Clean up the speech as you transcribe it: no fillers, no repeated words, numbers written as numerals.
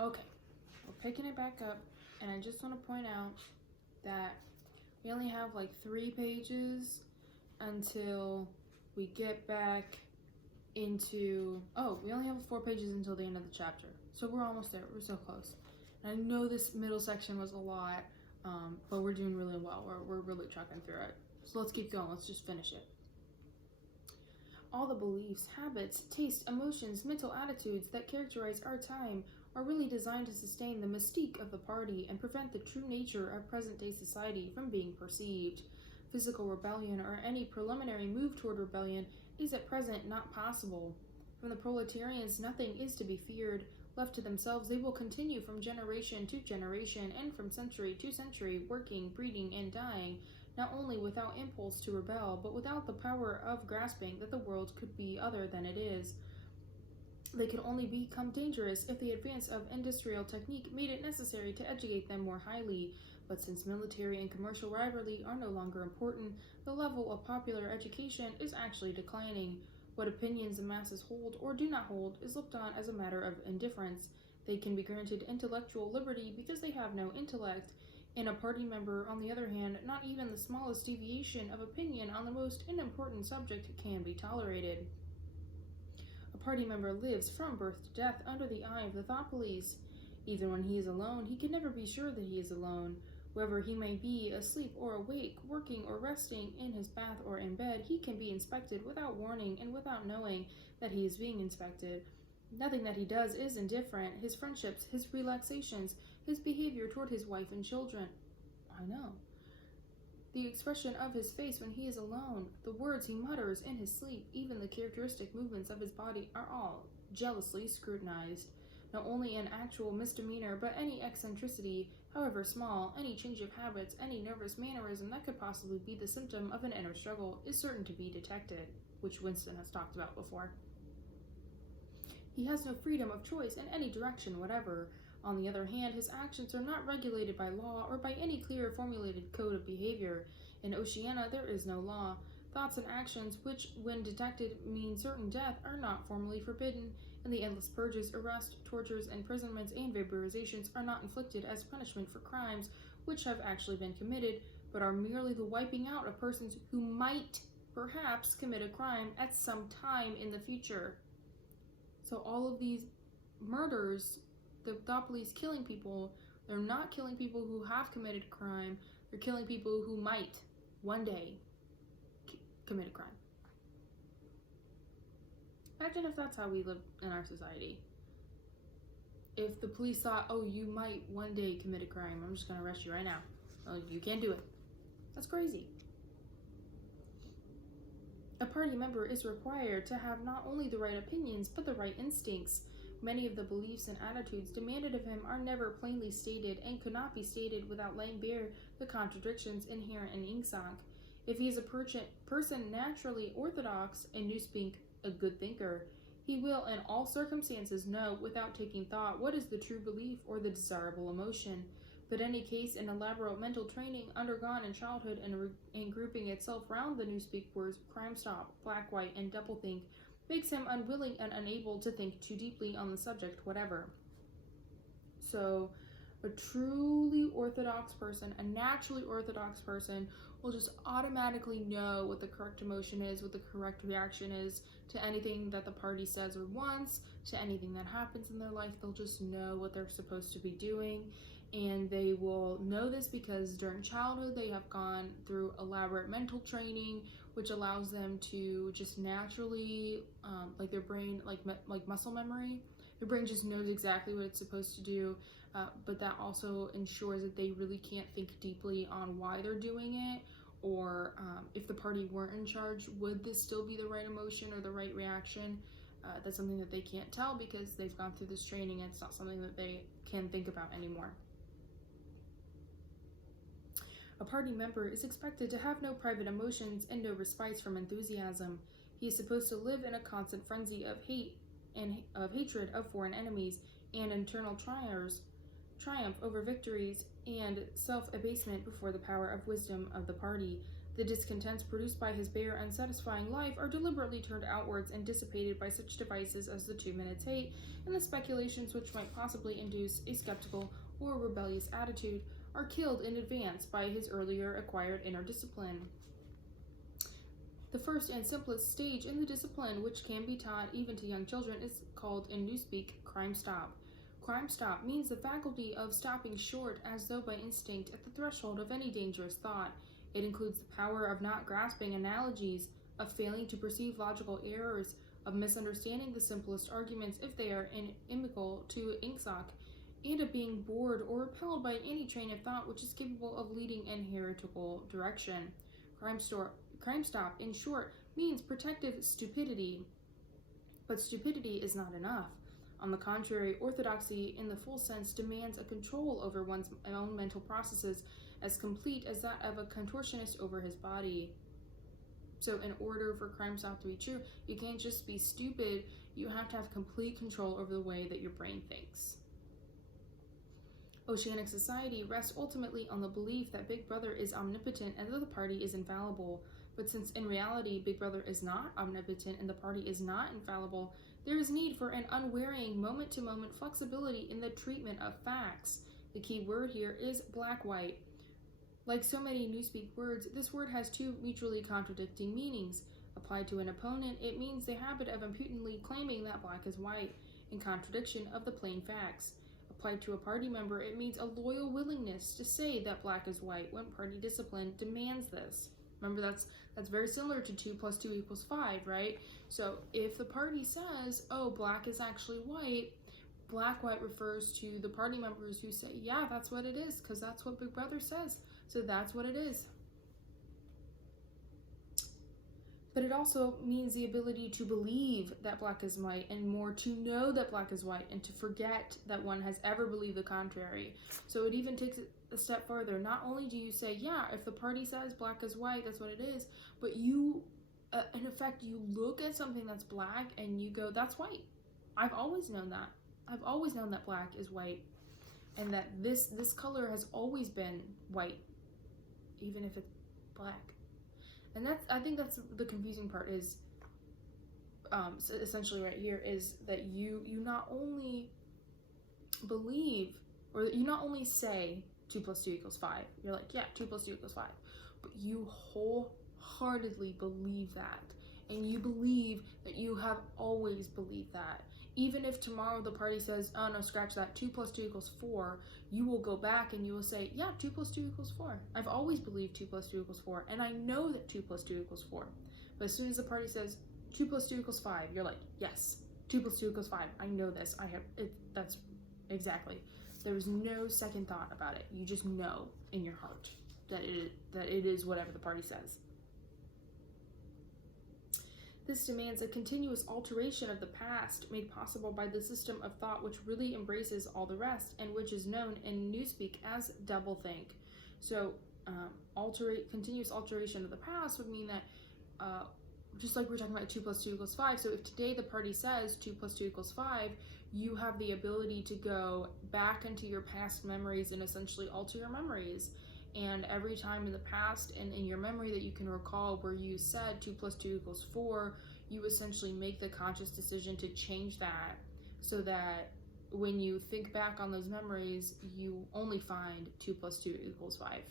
Okay, we're picking it back up, and I just want to point out that we only have like 3 pages until we get back into, we only have 4 pages until the end of the chapter. So we're almost there. We're so close. And I know this middle section was a lot, but we're doing really well. We're really trucking through it. So let's keep going. Let's just finish it. All the beliefs, habits, tastes, emotions, mental attitudes that characterize our time are really designed to sustain the mystique of the party and prevent the true nature of present-day society from being perceived. Physical rebellion or any preliminary move toward rebellion is at present not possible. From the proletarians, nothing is to be feared. Left to themselves, they will continue from generation to generation and from century to century, working, breeding, and dying, not only without impulse to rebel, but without the power of grasping that the world could be other than it is. They could only become dangerous if the advance of industrial technique made it necessary to educate them more highly. But since military and commercial rivalry are no longer important, the level of popular education is actually declining. What opinions the masses hold or do not hold is looked on as a matter of indifference. They can be granted intellectual liberty because they have no intellect. In a party member, on the other hand, not even the smallest deviation of opinion on the most unimportant subject can be tolerated. A party member lives from birth to death under the eye of the thought police. Even when he is alone, he can never be sure that he is alone. Wherever he may be, asleep or awake, working or resting, in his bath or in bed, he can be inspected without warning and without knowing that he is being inspected. Nothing that he does is indifferent. His friendships, his relaxations, his behavior toward his wife and children. I know. The expression of his face when he is alone, the words he mutters in his sleep, even the characteristic movements of his body are all jealously scrutinized. Not only an actual misdemeanor, but any eccentricity, however small, any change of habits, any nervous mannerism that could possibly be the symptom of an inner struggle is certain to be detected, which Winston has talked about before. He has no freedom of choice in any direction whatever. On the other hand, his actions are not regulated by law or by any clear formulated code of behavior. In Oceania, there is no law. Thoughts and actions which, when detected, mean certain death are not formally forbidden, and the endless purges, arrests, tortures, imprisonments, and vaporizations are not inflicted as punishment for crimes which have actually been committed, but are merely the wiping out of persons who might, perhaps, commit a crime at some time in the future. So all of these murders, the thought police killing people, they're not killing people who have committed a crime, they're killing people who might, one day, commit a crime. Imagine if that's how we live in our society. If the police thought, oh, you might one day commit a crime, I'm just going to arrest you right now. Oh, you can't do it. That's crazy. A party member is required to have not only the right opinions, but the right instincts. Many of the beliefs and attitudes demanded of him are never plainly stated and could not be stated without laying bare the contradictions inherent in Ingsank. If he is a person naturally orthodox and newspeak a good thinker, he will in all circumstances know without taking thought what is the true belief or the desirable emotion. But any case in elaborate mental training undergone in childhood and grouping itself round the newspeak words crime stop, black white, and doublethink makes him unwilling and unable to think too deeply on the subject whatever. So a truly orthodox person, a naturally orthodox person, will just automatically know what the correct emotion is, what the correct reaction is to anything that the party says or wants, to anything that happens in their life. They'll just know what they're supposed to be doing, and they will know this because during childhood they have gone through elaborate mental training, which allows them to just naturally, like their brain, like muscle memory, their brain just knows exactly what it's supposed to do. But that also ensures that they really can't think deeply on why they're doing it, or if the party weren't in charge, would this still be the right emotion or the right reaction? That's something that they can't tell because they've gone through this training, and it's not something that they can think about anymore. A party member is expected to have no private emotions and no respite from enthusiasm. He is supposed to live in a constant frenzy of hate and of hatred of foreign enemies and internal triumph over victories and self-abasement before the power of wisdom of the party. The discontents produced by his bare, unsatisfying life are deliberately turned outwards and dissipated by such devices as the 2 minutes hate, and the speculations which might possibly induce a skeptical or rebellious attitude are killed in advance by his earlier acquired inner discipline. The first and simplest stage in the discipline, which can be taught even to young children, is called in Newspeak crime stop. Crime stop means the faculty of stopping short as though by instinct at the threshold of any dangerous thought. It includes the power of not grasping analogies, of failing to perceive logical errors, of misunderstanding the simplest arguments if they are inimical to Ingsoc, and of being bored or repelled by any train of thought which is capable of leading in heretical direction. Crime stop, in short, means protective stupidity. But stupidity is not enough. On the contrary, orthodoxy in the full sense demands a control over one's own mental processes as complete as that of a contortionist over his body. So in order for crime stop to be true, you can't just be stupid, you have to have complete control over the way that your brain thinks. Oceanic society rests ultimately on the belief that Big Brother is omnipotent and that the party is infallible. But since in reality Big Brother is not omnipotent and the party is not infallible, there is need for an unwearying moment-to-moment flexibility in the treatment of facts. The key word here is black-white. Like so many Newspeak words, this word has two mutually contradicting meanings. Applied to an opponent, it means the habit of impudently claiming that black is white, in contradiction of the plain facts. Applied to a party member, it means a loyal willingness to say that black is white when party discipline demands this. Remember, that's very similar to 2 + 2 = 5, right? So if the party says, oh, black is actually white, black-white refers to the party members who say, yeah, that's what it is, because that's what Big Brother says. So that's what it is. But it also means the ability to believe that black is white, and more to know that black is white, and to forget that one has ever believed the contrary. So it even takes it a step further. Not only do you say, yeah, if the party says black is white, that's what it is, but you, in effect, you look at something that's black and you go, that's white. I've always known that. I've always known that black is white, and that this color has always been white, even if it's black. And I think that's the confusing part is, essentially right here, is that you not only believe, or you not only say 2 + 2 = 5, you're like, yeah, 2 + 2 = 5, but you wholeheartedly believe that, and you believe that you have always believed that. Even if tomorrow the party says, oh no, scratch that, 2 + 2 = 4, you will go back and you will say, yeah, 2 + 2 = 4. I've always believed 2 + 2 = 4, and I know that 2 + 2 = 4. But as soon as the party says 2 + 2 = 5, you're like, yes, 2 + 2 = 5. I know this. I have it. That's exactly. There's no second thought about it. You just know in your heart that it is whatever the party says. This demands a continuous alteration of the past made possible by the system of thought which really embraces all the rest and which is known in Newspeak as doublethink. So continuous alteration of the past would mean that just like we're talking about 2 + 2 = 5, so if today the party says 2 + 2 = 5, you have the ability to go back into your past memories and essentially alter your memories. And every time in the past and in your memory that you can recall where you said 2 + 2 = 4, you essentially make the conscious decision to change that, so that when you think back on those memories, you only find 2 + 2 = 5.